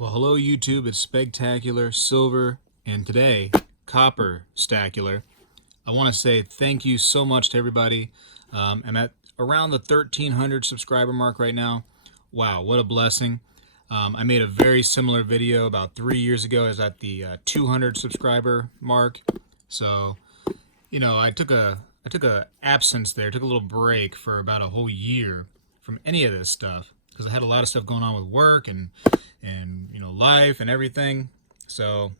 Well, hello YouTube, it's Spegtacular, Silver, and today, Copper Stacular. I want to say thank you so much to everybody. I'm at around the 1,300 subscriber mark right now. Wow, what a blessing. I made a very similar video about 3 years ago. I was at the 200 subscriber mark. So, you know, I took a absence there, took a little break for about a whole year from any of this stuff because I had a lot of stuff going on with work and you know, life and everything. So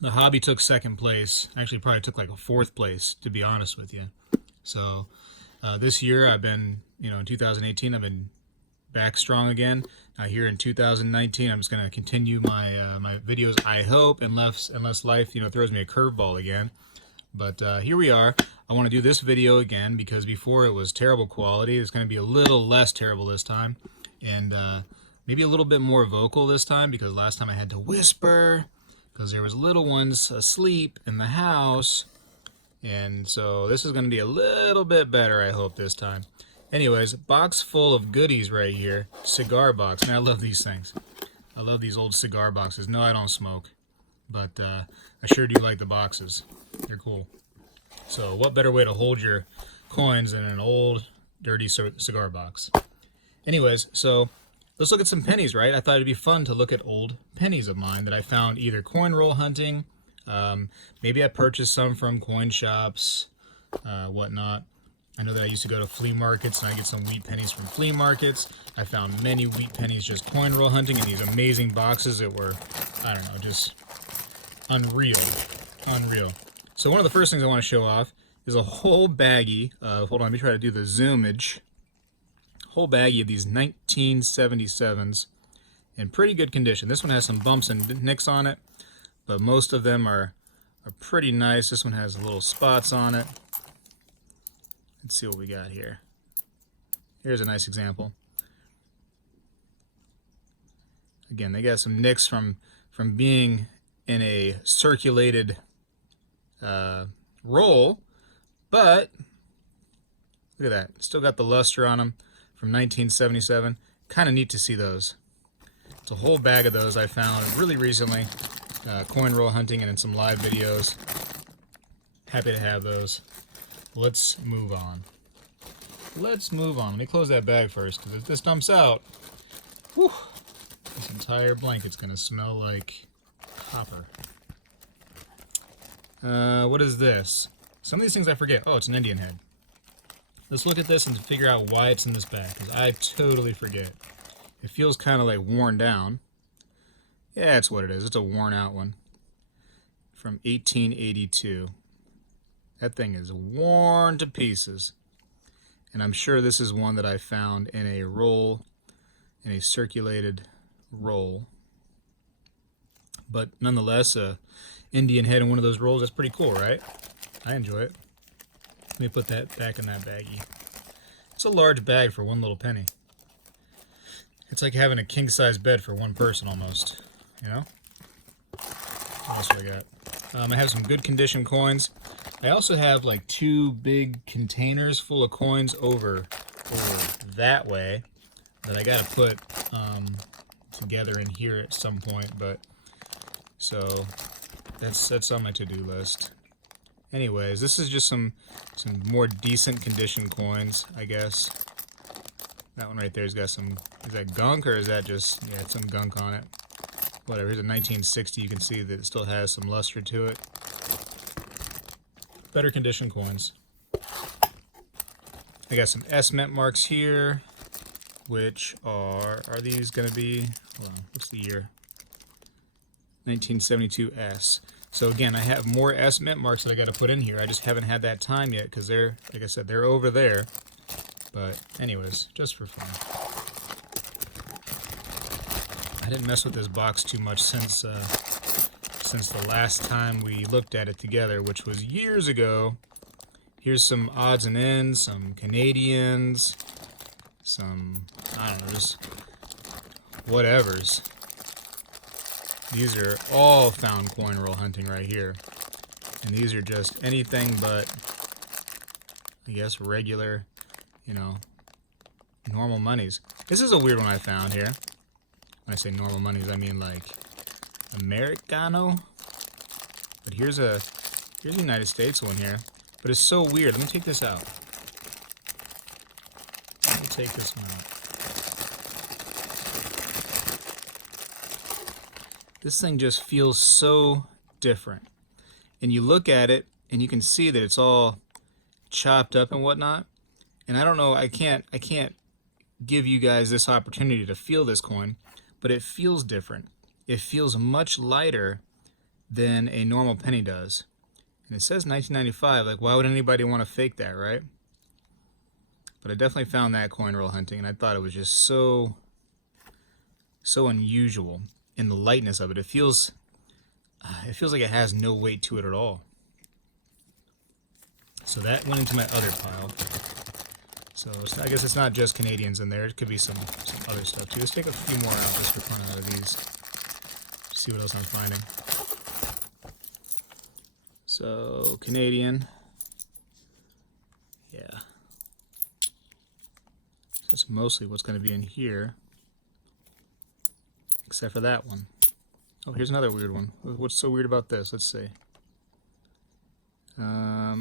the hobby took second place. Actually, probably took like a fourth place, to be honest with you. So this year I've been, you know, in 2018 I've been back strong again. Here in 2019 I'm just going to continue my my videos, I hope, unless life, you know, throws me a curveball again. But here we are. I want to do this video again because before it was terrible quality. It's going to be a little less terrible this time, and maybe a little bit more vocal this time because last time I had to whisper because there was little ones asleep in the house. And so this is going to be a little bit better, I hope, this time. Anyways, box full of goodies right here. Cigar box. Man, I love these things. I love these old cigar boxes. No, I don't smoke, but I sure do like the boxes. They're cool. So what better way to hold your coins than an old, dirty cigar box? Anyways, so let's look at some pennies, right? I thought it'd be fun to look at old pennies of mine that I found either coin roll hunting. Maybe I purchased some from coin shops, whatnot. I know that I used to go to flea markets and I get some wheat pennies from flea markets. I found many wheat pennies just coin roll hunting in these amazing boxes that were, I don't know, just unreal. Unreal. So one of the first things I want to show off is a whole baggie of, hold on, let me try to do the zoomage. Whole baggie of these 1977s in pretty good condition. This one has some bumps and nicks on it, but most of them are pretty nice. This one has little spots on it. Let's see what we got here. Here's a nice example. Again, they got some nicks from being in a circulated roll, but look at that. Still got the luster on them from 1977. Kind of neat to see those. It's a whole bag of those I found really recently, coin roll hunting and in some live videos. Happy to have those. Let's move on. Let's move on. Let me close that bag first, because if this dumps out, whew, this entire blanket's going to smell like copper. What is this? Some of these things I forget. Oh, it's an Indian head. Let's look at this and figure out why it's in this bag, because I totally forget. It feels kind of like worn down. Yeah, that's what it is. It's a worn out one from 1882. That thing is worn to pieces. And I'm sure this is one that I found in a roll, in a circulated roll. But nonetheless, Indian head in one of those rolls, that's pretty cool, right? I enjoy it. Let me put that back in that baggie. It's a large bag for one little penny. It's like having a king-size bed for one person almost, you know? What else do I got? I have some good condition coins. I also have like 2 big containers full of coins over that way that I gotta put together in here at some point, but so that's on my to-do list. Anyways, this is just some more decent condition coins, I guess. That one right there's got some, is that gunk or is that just, yeah, it's some gunk on it. Whatever, here's a 1960, you can see that it still has some luster to it. Better condition coins. I got some S mint marks here, which are these going to be, hold on, what's the year? 1972 S. So again, I have more S mint marks that I got to put in here. I just haven't had that time yet because they're, like I said, they're over there. But anyways, just for fun. I didn't mess with this box too much since the last time we looked at it together, which was years ago. Here's some odds and ends, some Canadians, some, I don't know, just whatevers. These are all found coin roll hunting right here. And these are just anything but, I guess, regular, you know, normal monies. This is a weird one I found here. When I say normal monies, I mean like Americano. But here's a United States one here. But it's so weird. Let me take this out. Let me take this one out. This thing just feels so different. And you look at it, and you can see that it's all chopped up and whatnot. And I don't know, I can't give you guys this opportunity to feel this coin, but it feels different. It feels much lighter than a normal penny does. And it says 1995, like why would anybody want to fake that, right? But I definitely found that coin roll hunting, and I thought it was just so unusual in the lightness of it. It feels like it has no weight to it at all. So that went into my other pile. So I guess it's not just Canadians in there. It could be some other stuff too. Let's take a few more out just for fun out of these. See what else I'm finding. So Canadian. Yeah. That's mostly what's going to be in here. Except for that one. Oh, here's another weird one. What's so weird about this? Let's see. I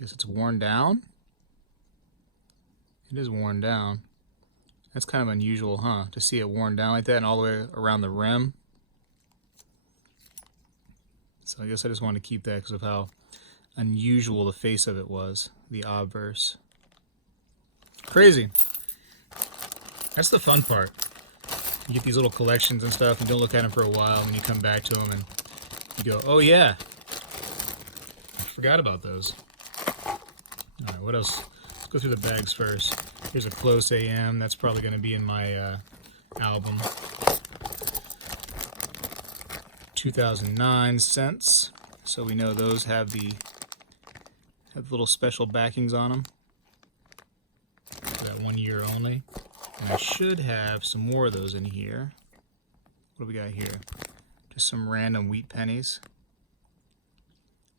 guess it's worn down. It is worn down. That's kind of unusual, huh? To see it worn down like that and all the way around the rim. So I guess I just wanted to keep that because of how unusual the face of it was. The obverse. Crazy. That's the fun part. You get these little collections and stuff and don't look at them for a while, and then you come back to them and you go, oh yeah, I forgot about those. Alright, what else? Let's go through the bags first. Here's a Close AM. That's probably going to be in my album. 2009 cents. So we know those have the little special backings on them. For that 1 year only. And I should have some more of those in here. What do we got here? Just some random wheat pennies.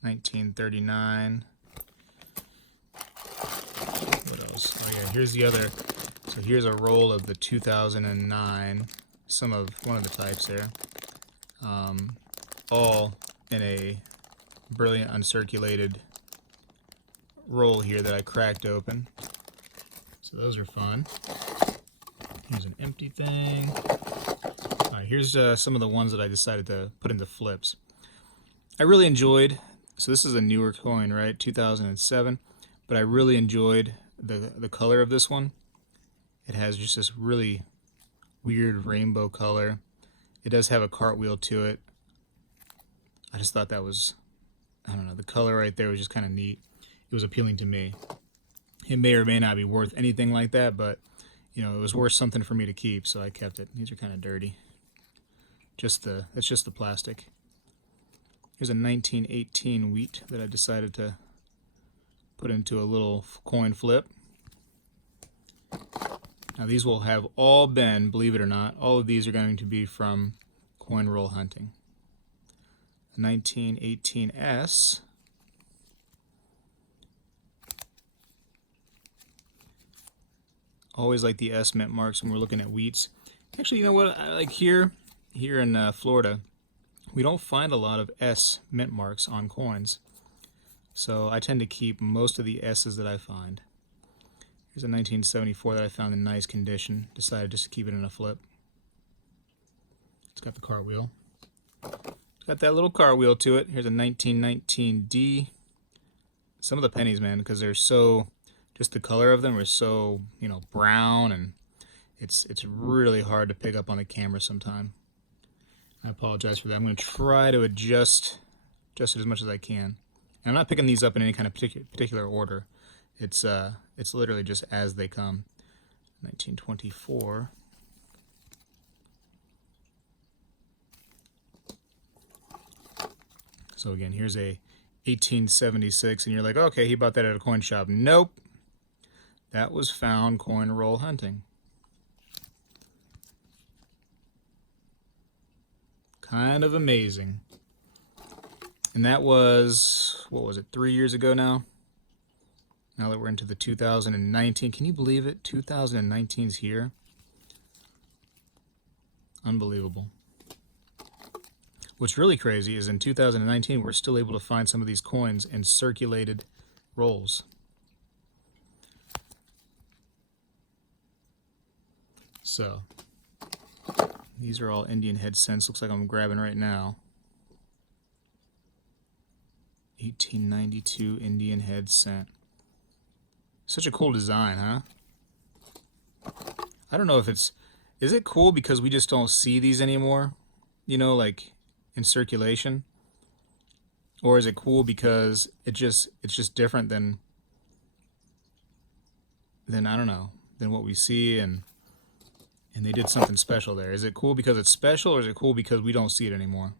1939. What else? Oh yeah, here's the other. So here's a roll of the 2009. One of the types there. All in a brilliant uncirculated roll here that I cracked open. So those are fun. Here's an empty thing. Alright, here's some of the ones that I decided to put into flips. I really enjoyed, so this is a newer coin, right? 2007. But I really enjoyed the color of this one. It has just this really weird rainbow color. It does have a cartwheel to it. I just thought that was, I don't know, the color right there was just kind of neat. It was appealing to me. It may or may not be worth anything like that, but you know, it was worth something for me to keep, so I kept it. These are kind of dirty. It's just the plastic. Here's a 1918 wheat that I decided to put into a little coin flip. Now these will have all been, believe it or not, all of these are going to be from coin roll hunting. 1918S. Always like the S mint marks when we're looking at wheats. Actually, you know what? I like here in Florida, we don't find a lot of S mint marks on coins. So I tend to keep most of the S's that I find. Here's a 1974 that I found in nice condition. Decided just to keep it in a flip. It's got the cartwheel. It's got that little cartwheel to it. Here's a 1919D. Some of the pennies, man, because they're so, just the color of them are so, you know, brown, and it's really hard to pick up on the camera sometime. I apologize for that. I'm going to try to adjust it as much as I can. And I'm not picking these up in any kind of particular order. It's literally just as they come. 1924. So again, here's a 1876, and you're like, okay, he bought that at a coin shop. Nope. That was found coin roll hunting. Kind of amazing. And that was, what was it, 3 years ago now? Now that we're into the 2019, can you believe it? 2019's here. Unbelievable. What's really crazy is in 2019, we're still able to find some of these coins in circulated rolls. So, these are all Indian head cents. Looks like I'm grabbing right now. 1892 Indian head cent. Such a cool design, huh? I don't know if is it cool because we just don't see these anymore? You know, like in circulation? Or is it cool because it's just different than I don't know, than what we see, and they did something special there. Is it cool because it's special, or is it cool because we don't see it anymore?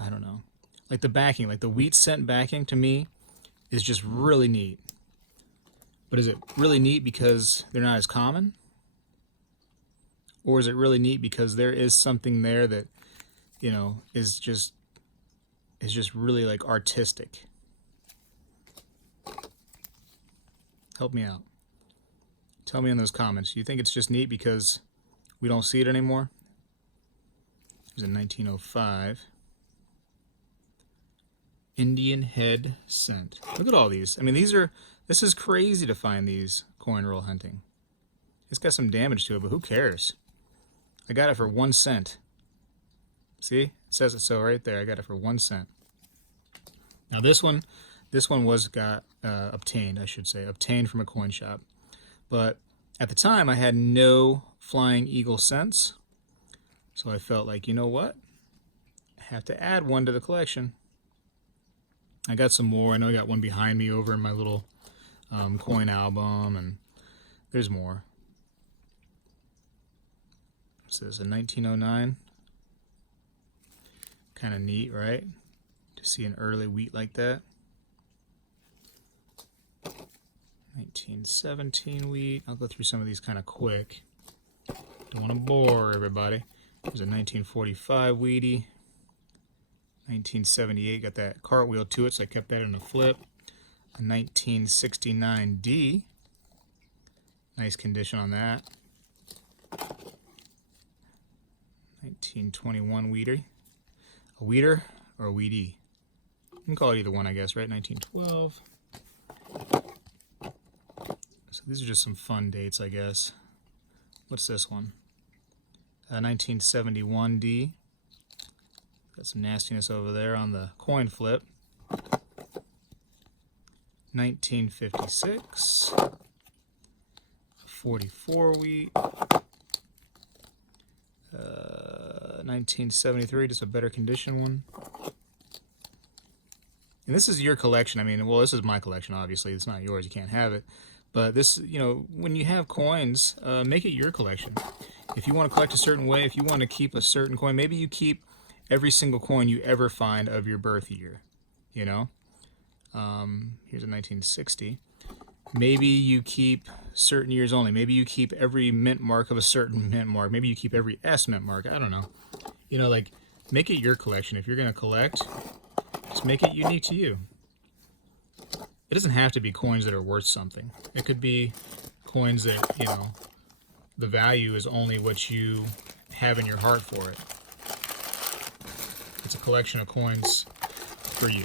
I don't know. Like the backing, like the wheat cent backing to me is just really neat. But is it really neat because they're not as common? Or is it really neat because there is something there that, you know, is just really like artistic? Help me out. Tell me in those comments. Do you think it's just neat because we don't see it anymore? It was in 1905. Indian head cent. Look at all these. I mean, this is crazy to find these coin roll hunting. It's got some damage to it, but who cares? I got it for 1 cent. See? It says it so right there. I got it for 1 cent. Now this one was obtained, I should say, obtained from a coin shop. But at the time, I had no Flying Eagle cents, so I felt like, you know what? I have to add one to the collection. I got some more. I know I got one behind me over in my little coin album, and there's more. It says a 1909. Kind of neat, right? To see an early wheat like that. 1917 wheat. I'll go through some of these kind of quick. Don't want to bore everybody. There's a 1945 wheatie. 1978, got that cartwheel to it, so I kept that in a flip. A 1969D. Nice condition on that. 1921 wheater. A wheater or a wheatie? You can call it either one, I guess, right? 1912. So these are just some fun dates, I guess. What's this one? 1971D. Got some nastiness over there on the coin flip. 1956. 44 wheat. 1973, just a better condition one. And this is your collection. I mean, well, this is my collection, obviously. It's not yours. You can't have it. But this, you know, when you have coins, make it your collection. If you want to collect a certain way, if you want to keep a certain coin, maybe you keep every single coin you ever find of your birth year, you know? Here's a 1960. Maybe you keep certain years only. Maybe you keep every mint mark of a certain mint mark. Maybe you keep every S mint mark. I don't know. You know, like, make it your collection. If you're going to collect, just make it unique to you. It doesn't have to be coins that are worth something. It could be coins that, you know, the value is only what you have in your heart for it. It's a collection of coins for you.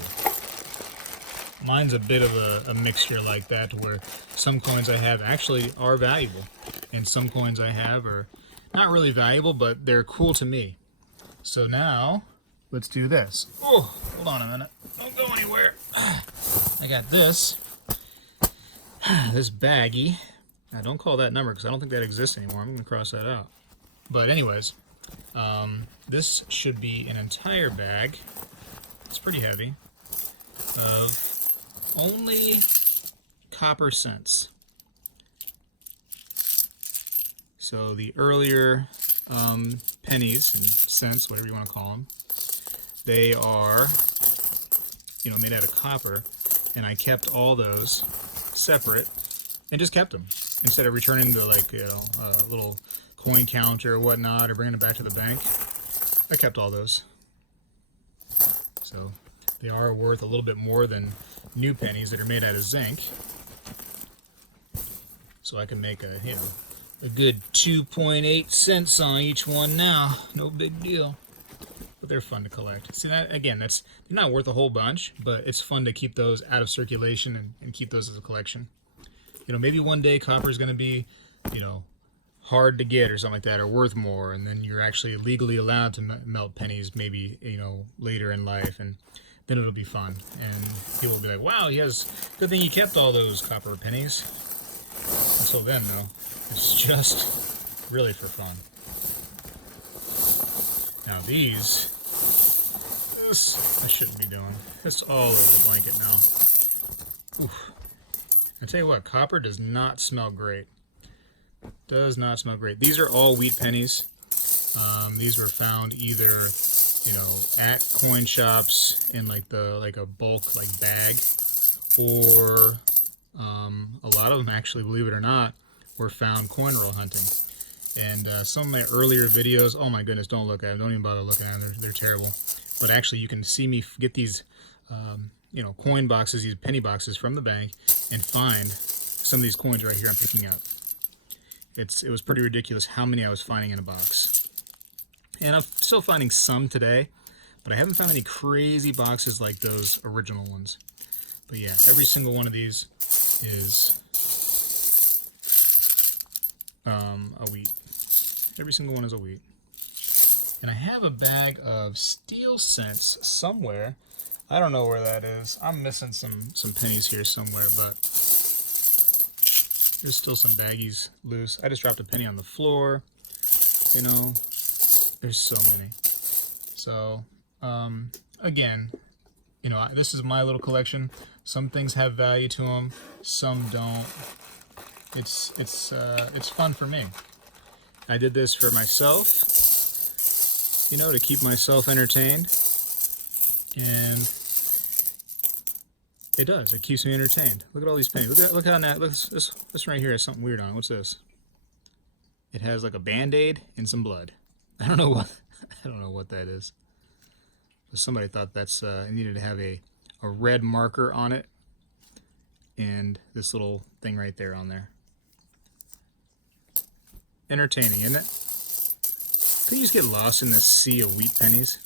Mine's a bit of a mixture like that, to where some coins I have actually are valuable, and some coins I have are not really valuable, but they're cool to me. So now, let's do this. Oh, hold on a minute. Don't go anywhere. I got this baggie. Now, don't call that number because I don't think that exists anymore. I'm going to cross that out. But anyways, this should be an entire bag. It's pretty heavy. Of only copper cents. So the earlier pennies and cents, whatever you want to call them, they are, you know, made out of copper, and I kept all those separate and just kept them instead of returning to, like, you know, a little coin counter or whatnot, or bringing it back to the bank. I kept all those. So they are worth a little bit more than new pennies that are made out of zinc. So I can make a, you know, a good 2.8 cents on each one now. No big deal. But they're fun to collect. See that again, they're not worth a whole bunch, but it's fun to keep those out of circulation and keep those as a collection. You know, maybe one day copper is going to be, you know, hard to get or something like that, or worth more, and then you're actually legally allowed to melt pennies maybe, you know, later in life, and then it'll be fun. And people will be like, wow, good thing you kept all those copper pennies. Until then, though, it's just really for fun. Now this I shouldn't be doing. It's all over the blanket now. Oof. I tell you what, copper does not smell great. Does not smell great. These are all wheat pennies. These were found either, you know, at coin shops in like a bulk bag, or a lot of them actually, believe it or not, were found coin roll hunting. And some of my earlier videos, oh my goodness, don't look at them. Don't even bother looking at them. They're terrible. But actually, you can see me get these, you know, coin boxes, these penny boxes from the bank, and find some of these coins right here I'm picking up. It was pretty ridiculous how many I was finding in a box. And I'm still finding some today, but I haven't found any crazy boxes like those original ones. But yeah, every single one of these is a wheat. Every single one is a wheat. And I have a bag of steel cents somewhere. I don't know where that is. I'm missing some pennies here somewhere, but there's still some baggies loose. I just dropped a penny on the floor. You know, there's so many. So, again, you know, this is my little collection. Some things have value to them, some don't. It's fun for me. I did this for myself, you know, to keep myself entertained, and it does. It keeps me entertained. Look at all these pennies. Look how that. Look, this one right here has something weird on it. What's this? It has like a Band-Aid and some blood. I don't know what that is. But somebody thought that's it needed to have a red marker on it, and this little thing right there on there. Entertaining, isn't it? Could you just get lost in this sea of wheat pennies?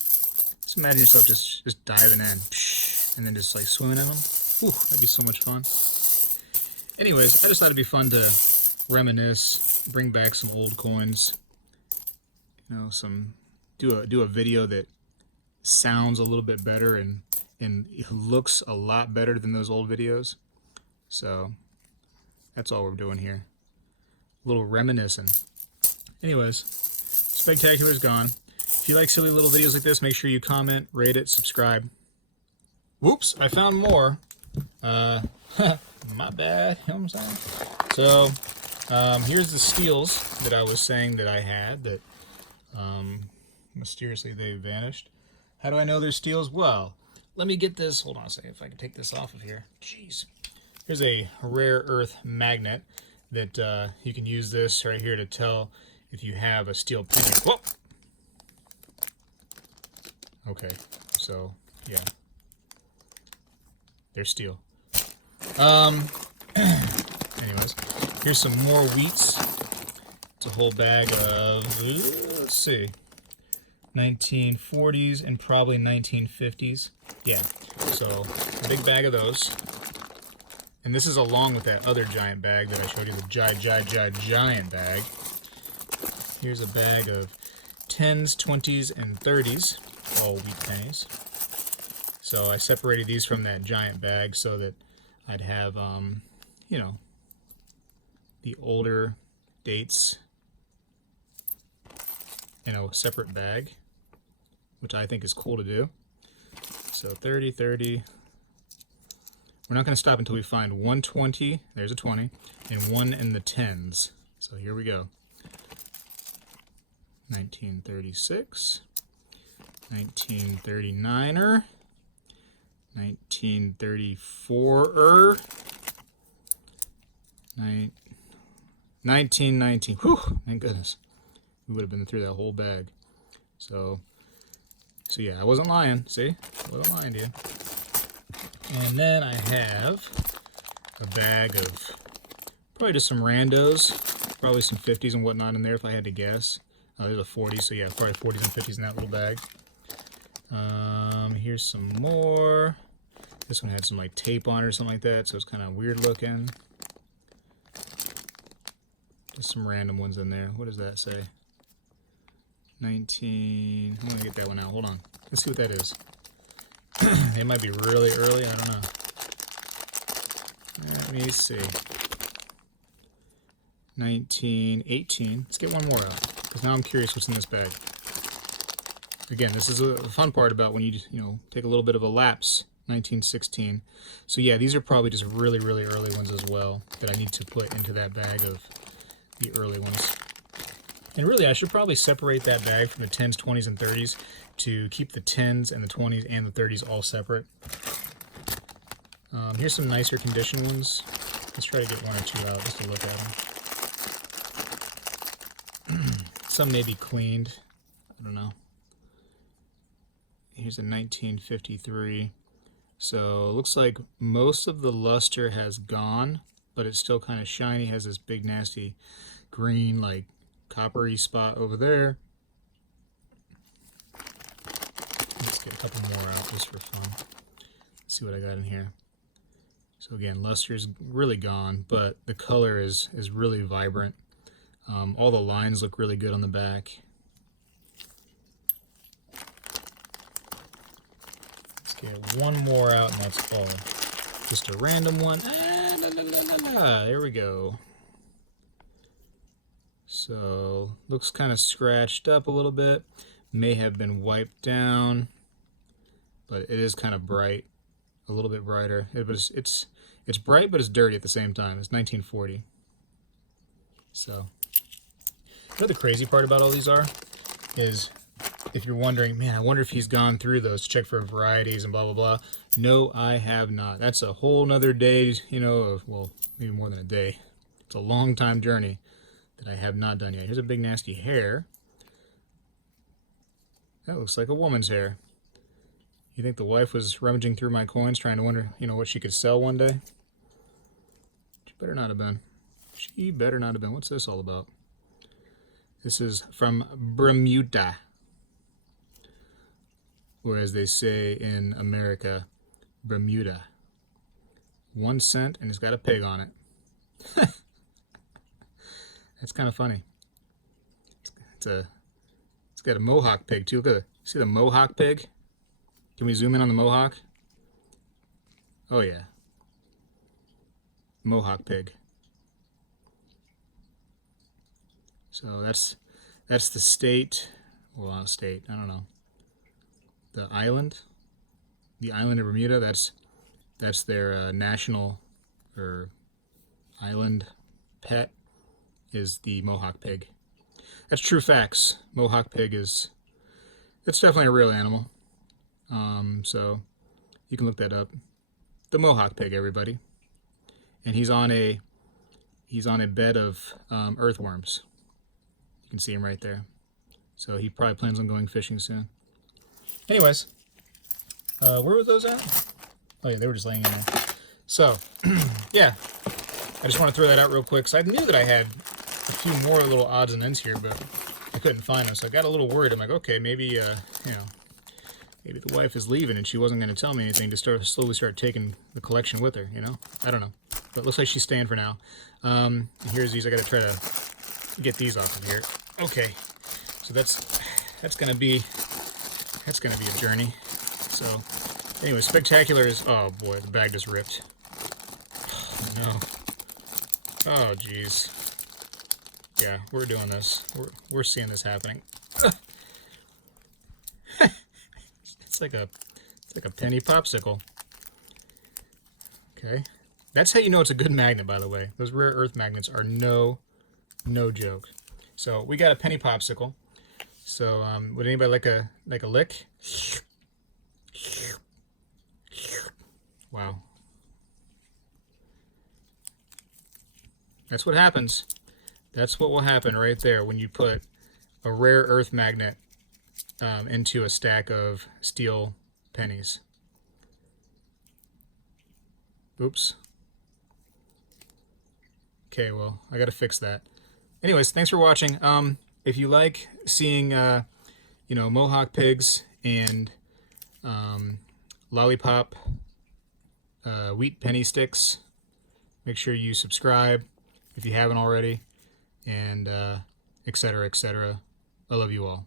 Just imagine yourself just diving in, and then just like swimming in them. Ooh, that'd be so much fun. Anyways, I just thought it'd be fun to reminisce, bring back some old coins. You know, do a video that sounds a little bit better and it looks a lot better than those old videos. So that's all we're doing here. A little reminiscing. Anyways, Spegtacular's gone. If you like silly little videos like this, make sure you comment, rate it, subscribe. Whoops, I found more. My bad, you know what I'm saying? So, here's the steels that I was saying that I had that mysteriously they vanished. How do I know they're steels? Well, let me get this. Hold on a second, if I can take this off of here. Jeez. Here's a rare earth magnet that you can use this right here to tell if you have a steel penny. Whoa! Okay, so yeah, they're steel. Anyways, here's some more wheats. It's a whole bag of, let's see, 1940s and probably 1950s. Yeah, so a big bag of those. And this is along with that other giant bag that I showed you, the giant bag. Here's a bag of 10s, 20s, and 30s, all wheat pennies. So I separated these from that giant bag so that I'd have, you know, the older dates in a separate bag, which I think is cool to do. So 30, 30. We're not going to stop until we find 120, there's a 20, and one in the 10s. So here we go. 1936, 1939er, 1934er, 1919. Whew, thank goodness. We would have been through that whole bag. So yeah, I wasn't lying. See? I wasn't lying to you. And then I have a bag of probably just some randos. Probably some 50s and whatnot in there if I had to guess. There's a 40, so yeah, probably 40s and 50s in that little bag. Here's some more. This one had some like tape on it or something like that, so it's kind of weird looking. Just some random ones in there. What does that say? 19. I'm gonna get that one out. Hold on. Let's see what that is. It might be really early. I don't know. Let me see. 1918. Let's get one more out, because now I'm curious what's in this bag. Again, this is the fun part about when you take a little bit of a lapse. 1916. So yeah, these are probably just really, really early ones as well that I need to put into that bag of the early ones. And really, I should probably separate that bag from the 10s, 20s, and 30s to keep the 10s and the 20s and the 30s all separate. Here's some nicer condition ones. Let's try to get one or two out just to look at them. Some may be cleaned. I don't know. Here's a 1953. So it looks like most of the luster has gone, but it's still kind of shiny. Has this big nasty green, like coppery spot over there. Let's get a couple more out just for fun. Let's see what I got in here. So again, luster's really gone, but the color is really vibrant. All the lines look really good on the back. Let's get one more out, and that's all. Just a random one. There we go. So looks kind of scratched up a little bit. May have been wiped down, but it is kind of bright, a little bit brighter. It's bright, but it's dirty at the same time. It's 1940. So, you know the crazy part about all these is, if you're wondering, man, I wonder if he's gone through those to check for varieties and blah, blah, blah. No, I have not. That's a whole nother day, well, maybe more than a day. It's a long time journey that I have not done yet. Here's a big nasty hair. That looks like a woman's hair. You think the wife was rummaging through my coins trying to wonder, what she could sell one day? She better not have been. She better not have been. What's this all about? This is from Bermuda. Or as they say in America, Bermuda. 1 cent, and it's got a pig on it. That's kind of funny. It's got a mohawk pig too. Look at it. See the mohawk pig? Can we zoom in on the mohawk? Oh yeah. Mohawk pig. So that's the state. Well, not state. I don't know. The island of Bermuda. That's their national or island pet is the mohawk pig. That's true facts. Mohawk pig it's definitely a real animal. So you can look that up. The mohawk pig, everybody. And he's on a bed of earthworms. You can see him right there. So he probably plans on going fishing soon. Anyways, where were those at? Oh yeah, they were just laying in there. So, yeah, I just want to throw that out real quick. So I knew that I had a few more little odds and ends here, but I couldn't find them. So I got a little worried. I'm like, okay, maybe maybe the wife is leaving and she wasn't going to tell me anything to slowly start taking the collection with her. I don't know, but it looks like she's staying for now. And here's these. I got to try to get these off of here. Okay, so that's gonna be a journey. So anyway, Spegtacular is, oh boy, the bag just ripped. Oh, no. Oh geez. Yeah, we're doing this. We're seeing this happening. It's like a penny popsicle. Okay, that's how you know it's a good magnet. By the way, those rare earth magnets are no joke. So we got a penny popsicle. So would anybody like a lick? Wow. That's what happens. That's what will happen right there when you put a rare earth magnet into a stack of steel pennies. Oops. Okay, well, I gotta fix that. anyways, thanks for watching. If you like seeing, Mohawk pigs and lollipop wheat penny sticks, make sure you subscribe if you haven't already, and etc., etc. I love you all.